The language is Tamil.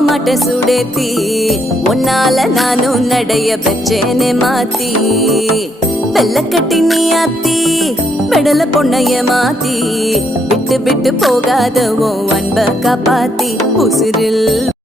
மாட்ட சுடேத்தி உன்னால நானும் நடைய பெற்றேனே மாத்தி வெள்ள கட்டி நீ ஆத்தி பெடல பொண்ணைய மாத்தி விட்டு விட்டு போகாத உன் அன்ப காப்பாத்தி உசிரில்